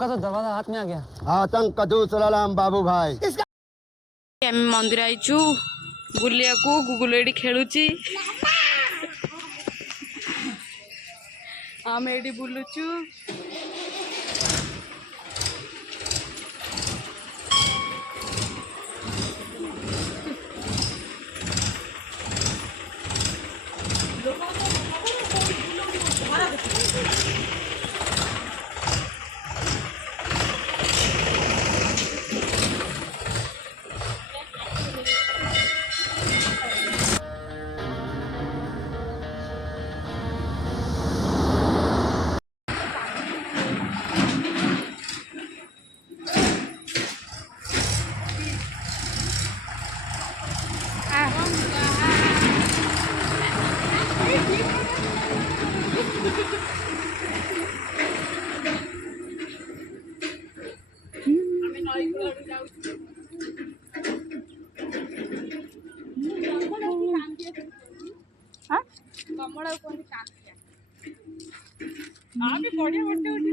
आपका तो दरवाजा हाथ में आ गया। आतंक का दूसरा नाम बाबू भाई। आम मंदिर आईचु बुलिया को गुगुल एडी खेलुची आम एडी बुलुचु कमड़ा कोनी कांसिया आगे बढ़िया बट्टे उठी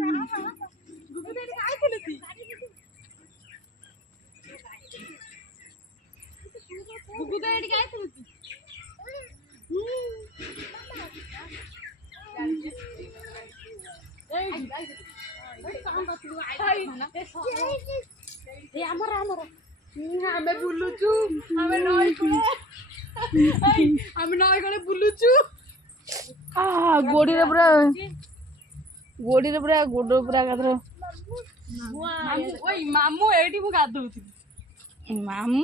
गुगु देडी काय केलती गुगु देडी काय केलती ए हमर हमें बुलुचु हमें नई कोले हमें नई कोले बुलुचु गोड़ी रे पूरा गोड़ पूरा गाधर ओई मामू एठी मु गाधौथि मामू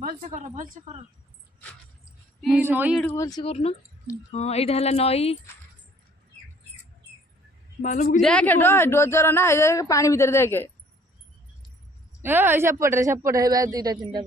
भल से कर नई एठी भल से करना हां एटा हला नई मालूम देख डोजर ना पानी भीतर देख ए सेपट है दुईटा तीनटा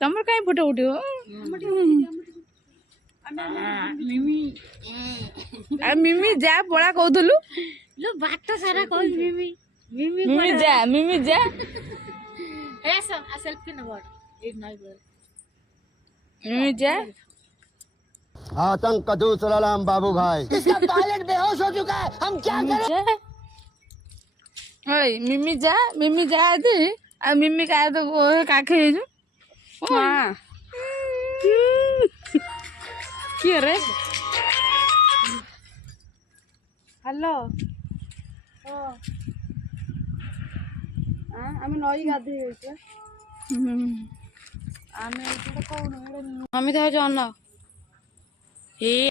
तमर कहीं फोटो उठो मिमी जा पड़ा कहलु लो बाट सारा कह मिमी मिमी जा ऐसा सेल्फी न बड़ एक नहीं बड़ मिमी जा आतंक का दूसरा नाम बाबू भाई। इसका पायलट बेहोश हो चुका है, हम क्या करें? ओए मिमी जा दे आ मिमी का तो काखे जो हां की रे हेलो आमे नई गाधे होइछे आमे एटा कोन मम्मी था जन ए